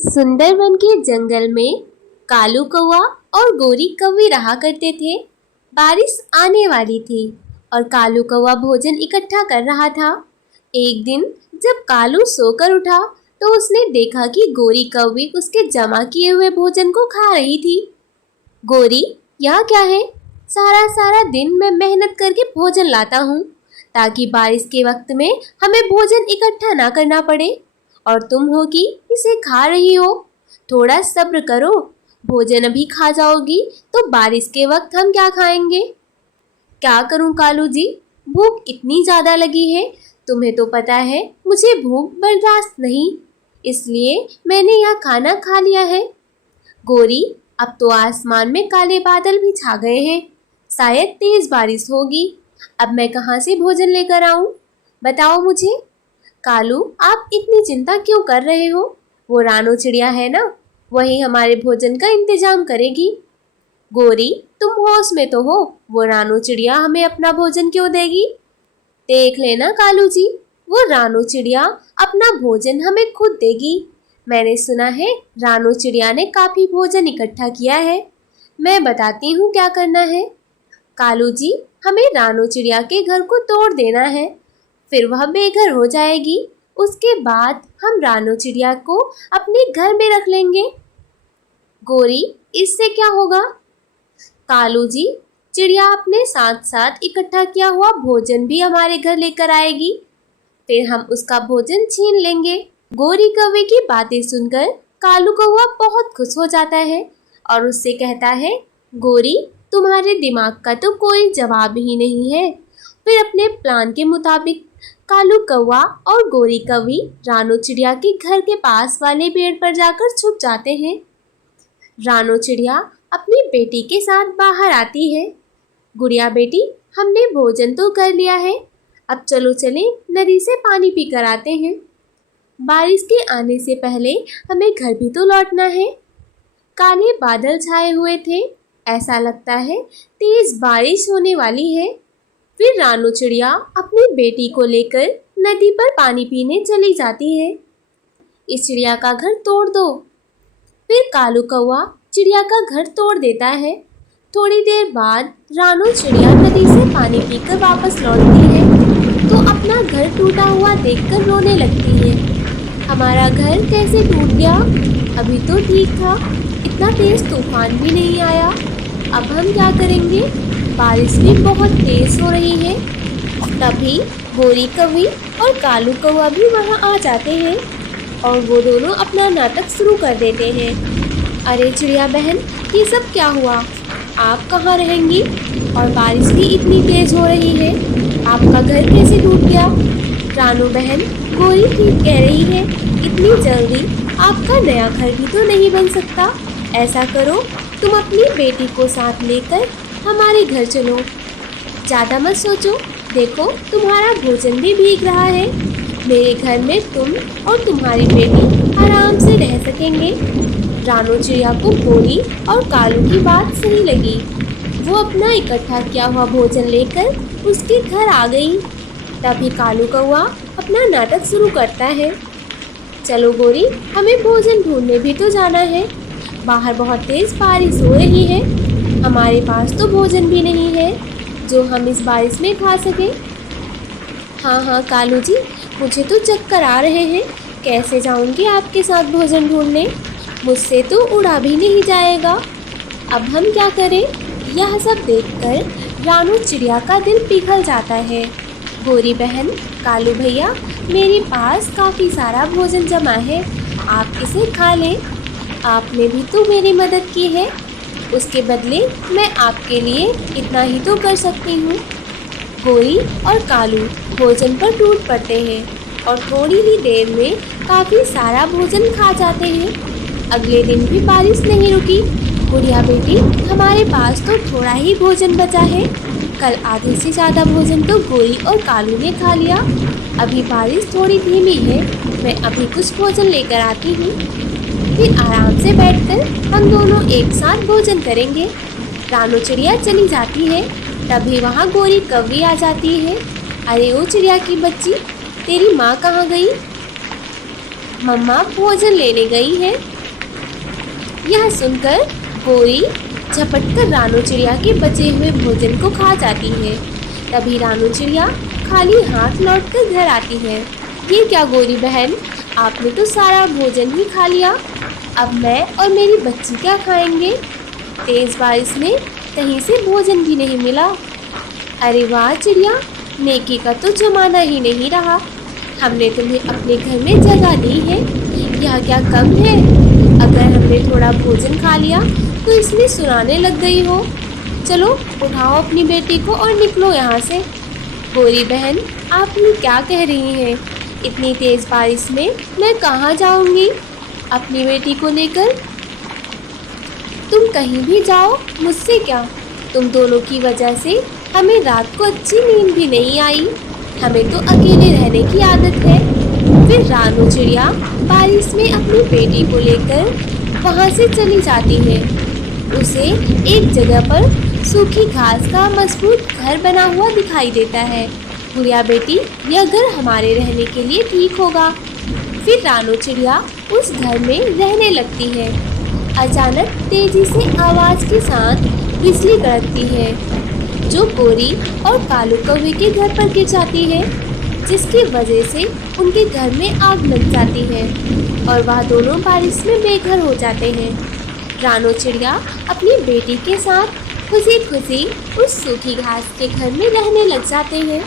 सुंदरवन के जंगल में कालू कौवा और गोरी कौवी रहा करते थे। बारिश आने वाली थी और कालू कौवा भोजन इकट्ठा कर रहा था। एक दिन जब कालू सोकर उठा तो उसने देखा कि गोरी कौवी उसके जमा किए हुए भोजन को खा रही थी। गोरी, यह क्या है? सारा सारा दिन मैं मेहनत करके भोजन लाता हूँ ताकि बारिश के वक्त में हमें भोजन इकट्ठा ना करना पड़े, और तुम हो कि इसे खा रही हो। थोड़ा सब्र करो, भोजन अभी खा जाओगी तो बारिश के वक्त हम क्या खाएंगे? क्या करूं कालू जी, भूख इतनी ज़्यादा लगी है। तुम्हें तो पता है मुझे भूख बर्दाश्त नहीं, इसलिए मैंने यह खाना खा लिया है। गोरी, अब तो आसमान में काले बादल भी छा गए हैं, शायद तेज बारिश होगी। अब मैं कहाँ से भोजन लेकर आऊं? बताओ मुझे। कालू, आप इतनी चिंता क्यों कर रहे हो? वो रानो चिड़िया है ना, वही हमारे भोजन का इंतजाम करेगी। गोरी, तुम होश में तो हो, वो रानो चिड़िया हमें अपना भोजन क्यों देगी? देख लेना कालू जी, वो रानो चिड़िया अपना भोजन हमें खुद देगी। मैंने सुना है रानो चिड़िया ने काफी भोजन इकट्ठा किया है। मैं बताती हूँ क्या करना है। कालू जी, हमें रानो चिड़िया के घर को तोड़ देना है, फिर वह बेघर हो जाएगी। उसके बाद हम रानो चिड़िया को अपने घर में रख लेंगे। गोरी, इससे क्या होगा? कालू जी, चिड़िया अपने साथ साथ इकट्ठा किया हुआ भोजन भी हमारे घर लेकर आएगी, फिर हम उसका भोजन छीन लेंगे। गोरी कौवे की बातें सुनकर कालू कौवा बहुत खुश हो जाता है और उससे कहता है, गोरी, तुम्हारे दिमाग का तो कोई जवाब ही नहीं है। फिर अपने प्लान के मुताबिक कालू कौवा और गोरी कौवी रानो चिड़िया के घर के पास वाले पेड़ पर जाकर छुप जाते हैं। रानो चिड़िया अपनी बेटी के साथ बाहर आती है। गुड़िया बेटी, हमने भोजन तो कर लिया है, अब चलो चलें नदी से पानी पी कर आते हैं। बारिश के आने से पहले हमें घर भी तो लौटना है। काले बादल छाए हुए थे, ऐसा लगता है तेज बारिश होने वाली है। फिर रानो चिड़िया अपनी बेटी को लेकर नदी पर पानी पीने चली जाती है। इस चिड़िया का घर तोड़ दो। फिर कालू कौवा चिड़िया का घर तोड़ देता है। थोड़ी देर बाद रानो चिड़िया नदी से पानी पीकर वापस लौटती है तो अपना घर टूटा हुआ देखकर रोने लगती है। हमारा घर कैसे टूट गया? अभी तो ठीक था, इतना तेज तूफान भी नहीं आया। अब हम क्या करेंगे? बारिश भी बहुत तेज हो रही है। तभी गोरी कौवी और कालू कौवा भी वहां आ जाते हैं और वो दोनों अपना नाटक शुरू कर देते हैं। अरे चिड़िया बहन, ये सब क्या हुआ? आप कहाँ रहेंगी? और बारिश भी इतनी तेज हो रही है, आपका घर कैसे टूट गया? रानो बहन, गोरी ठीक कह रही है, इतनी जल्दी आपका नया घर भी तो नहीं बन सकता। ऐसा करो, तुम अपनी बेटी को साथ लेकर हमारे घर चलो। ज़्यादा मत सोचो, देखो तुम्हारा भोजन भी भीग रहा है। मेरे घर में तुम और तुम्हारी बेटी आराम से रह सकेंगे। रानो चिड़िया को गोरी और कालू की बात सही लगी। वो अपना इकट्ठा किया हुआ भोजन लेकर उसके घर आ गई। तभी कालू कौवा अपना नाटक शुरू करता है। चलो गोरी, हमें भोजन ढूंढने भी तो जाना है। बाहर बहुत तेज बारिश हो रही है, हमारे पास तो भोजन भी नहीं है जो हम इस बारिश में खा सकें। हाँ हाँ कालू जी, मुझे तो चक्कर आ रहे हैं, कैसे जाऊंगी आपके साथ भोजन ढूंढने? मुझसे तो उड़ा भी नहीं जाएगा। अब हम क्या करें? यह सब देखकर रानो चिड़िया का दिल पिघल जाता है। गोरी बहन, कालू भैया, मेरे पास काफ़ी सारा भोजन जमा है, आप इसे खा लें। आपने भी तो मेरी मदद की है, उसके बदले मैं आपके लिए इतना ही तो कर सकती हूँ। गोरी और कालू भोजन पर टूट पड़ते हैं और थोड़ी ही देर में काफ़ी सारा भोजन खा जाते हैं। अगले दिन भी बारिश नहीं रुकी। गुड़िया बेटी, हमारे पास तो थोड़ा ही भोजन बचा है, कल आधे से ज़्यादा भोजन तो गोरी और कालू ने खा लिया। अभी बारिश थोड़ी धीमी है, मैं अभी कुछ भोजन लेकर आती हूँ, फिर आराम से बैठकर हम दोनों एक साथ भोजन करेंगे। रानो चिड़िया चली जाती है, तभी वहाँ गोरी कौवी आ जाती है। अरे ओ चिड़िया की बच्ची, तेरी माँ कहाँ गई? मम्मा भोजन लेने गई हैं। यह सुनकर गोरी झपटकर रानू चिड़िया के बचे हुए भोजन को खा जाती है। तभी रानू चिड़िया खाली हाथ लौटकर घर आती है। ये क्या गोरी बहन, आपने तो सारा भोजन ही खा लिया, अब मैं और मेरी बच्ची क्या खाएंगे? तेज बारिश में कहीं से भोजन भी नहीं मिला। अरे वाह चिड़िया, नेकी का तो जमाना ही नहीं रहा। हमने तुम्हें अपने घर में जगह दी है, यह क्या कम है? अगर हमने थोड़ा भोजन खा लिया तो इसमें सुनाने लग गई हो। चलो उठाओ अपनी बेटी को और निकलो यहाँ से। गोरी बहन, आप ये क्या कह रही हैं? इतनी तेज़ बारिश में मैं कहाँ जाऊँगी अपनी बेटी को लेकर? तुम कहीं भी जाओ, मुझसे क्या? तुम दोनों की वजह से हमें रात को अच्छी नींद भी नहीं आई। हमें तो अकेले रहने की आदत है। फिर रानू चिड़िया बारिश में अपनी बेटी को लेकर वहाँ से चली जाती है। उसे एक जगह पर सूखी घास का मजबूत घर बना हुआ दिखाई देता है। गुड़िया बेटी, यह घर हमारे रहने के लिए ठीक होगा। फिर रानू चिड़िया उस घर में रहने लगती है। अचानक तेजी से आवाज़ के साथ बिजली कड़कती है, जो गोरी और कालू कौवे के घर पर गिर जाती है, जिसकी वजह से उनके घर में आग लग जाती है और वह दोनों बारिश में बेघर हो जाते हैं। रानू चिड़िया अपनी बेटी के साथ खुशी खुशी उस सूखी घास के घर में रहने लग जाते हैं।